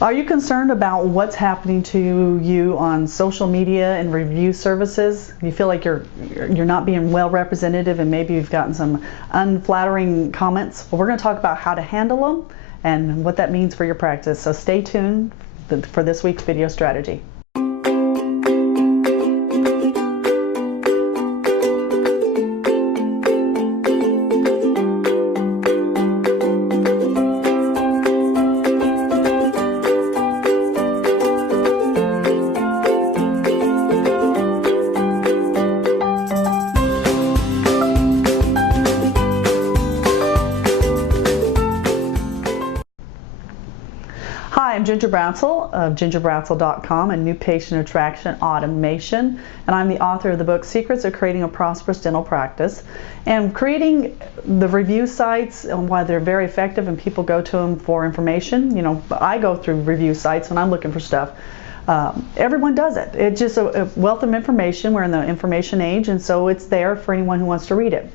Are you concerned about what's happening to you on social media and review services? You feel like you're not being well representative and maybe you've gotten some unflattering comments? Well, we're going to talk about how to handle them and what that means for your practice. So stay tuned for this week's video strategy. Hi, I'm Ginger Bratzel of gingerbratzel.com and New Patient Attraction Automation, and I'm the author of the book Secrets of Creating a Prosperous Dental Practice. And creating the review sites and why they're very effective and people go to them for information. You know, I go through review sites when I'm looking for stuff. Everyone does it. It's just a wealth of information. We're in the information age, and so it's there for anyone who wants to read it.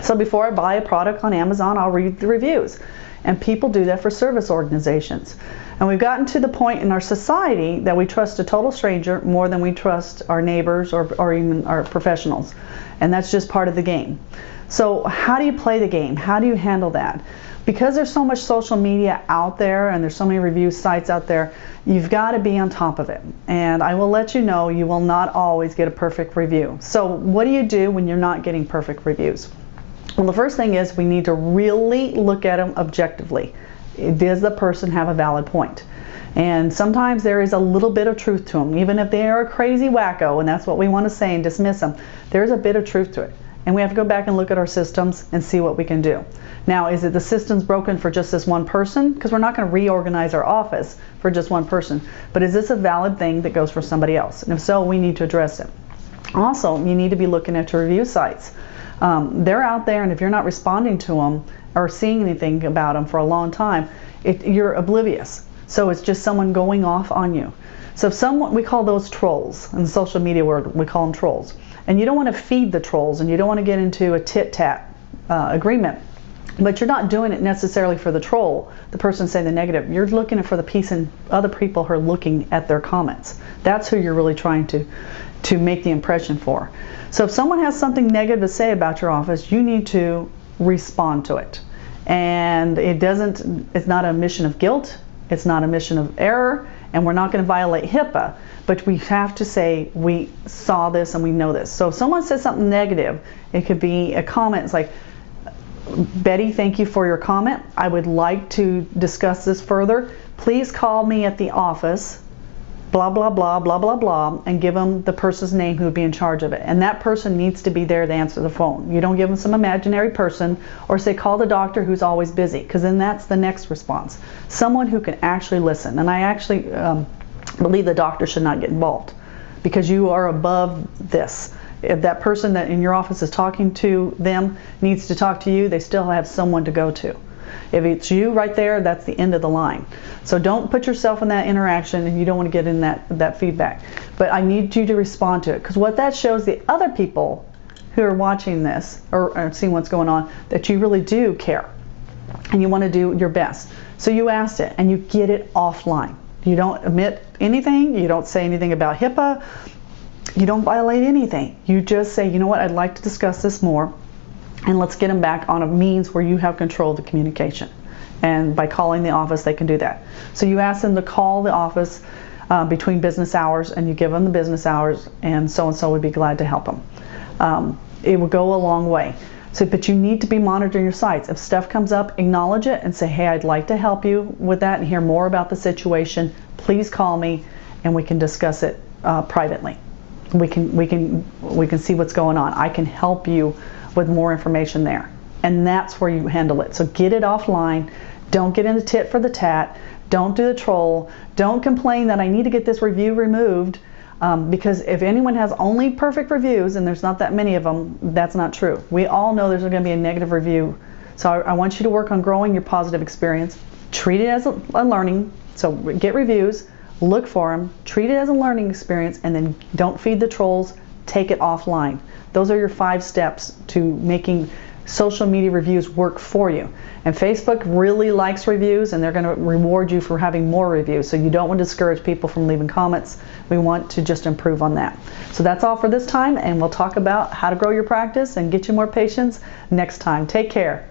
So before I buy a product on Amazon, I'll read the reviews. And people do that for service organizations. And we've gotten to the point in our society that we trust a total stranger more than we trust our neighbors or even our professionals. And that's just part of the game. So how do you play the game? How do you handle that? Because there's so much social media out there and there's so many review sites out there, you've got to be on top of it. And I will let you know, you will not always get a perfect review. So what do you do when you're not getting perfect reviews? Well, the first thing is we need to really look at them objectively. Does the person have a valid point? And sometimes there is a little bit of truth to them. Even if they are a crazy wacko, and that's what we want to say and dismiss them, there's a bit of truth to it. And we have to go back and look at our systems and see what we can do. Now, is it the system's broken for just this one person? Because we're not going to reorganize our office for just one person. But is this a valid thing that goes for somebody else? And if so, we need to address it. Also, you need to be looking at your review sites. They're out there, and if you're not responding to them or seeing anything about them for a long time, you're oblivious. So it's just someone going off on you. So if someone, we call those trolls. In the social media world, we call them trolls. And you don't want to feed the trolls, and you don't want to get into a tit-tat agreement. But you're not doing it necessarily for the troll, the person saying the negative. You're looking for the piece and other people who are looking at their comments. That's who you're really trying to make the impression for. So if someone has something negative to say about your office, you need to respond to it. And it's not a mission of guilt, it's not a mission of error, and we're not going to violate HIPAA, but we have to say we saw this and we know this. So if someone says something negative, it could be a comment. It's like, Betty, thank you for your comment. I would like to discuss this further. Please call me at the office, blah, blah, blah, blah, blah, blah, and give them the person's name who would be in charge of it. And that person needs to be there to answer the phone. You don't give them some imaginary person or say, call the doctor who's always busy, because then that's the next response. Someone who can actually listen. And I actually believe the doctor should not get involved because you are above this. If that person that in your office is talking to them needs to talk to you, they still have someone to go to. If it's you right there, that's the end of the line. So don't put yourself in that interaction, and you don't want to get in that feedback. But I need you to respond to it, because what that shows the other people who are watching this or seeing what's going on, that you really do care and you want to do your best. So you asked it and you get it offline. You don't omit anything, you don't say anything about HIPAA, you don't violate anything. You just say, you know what, I'd like to discuss this more. And let's get them back on a means where you have control of the communication. And by calling the office, they can do that. So you ask them to call the office between business hours, and you give them the business hours, and so would be glad to help them. It will go a long way. So, but you need to be monitoring your sites. If stuff comes up, acknowledge it and say, hey, I'd like to help you with that and hear more about the situation. Please call me, and we can discuss it privately. We can see what's going on. I can help you with more information there. And that's where you handle it. So get it offline. Don't get into tit for the tat. Don't do the troll. Don't complain that I need to get this review removed, because if anyone has only perfect reviews, and there's not that many of them, that's not true. We all know there's going to be a negative review. So I want you to work on growing your positive experience. Treat it as a learning. So get reviews, look for them, treat it as a learning experience, and then don't feed the trolls. Take it offline. Those are your 5 steps to making social media reviews work for you. And Facebook really likes reviews, and they're going to reward you for having more reviews. So you don't want to discourage people from leaving comments. We want to just improve on that. So that's all for this time, and we'll talk about how to grow your practice and get you more patients next time. Take care.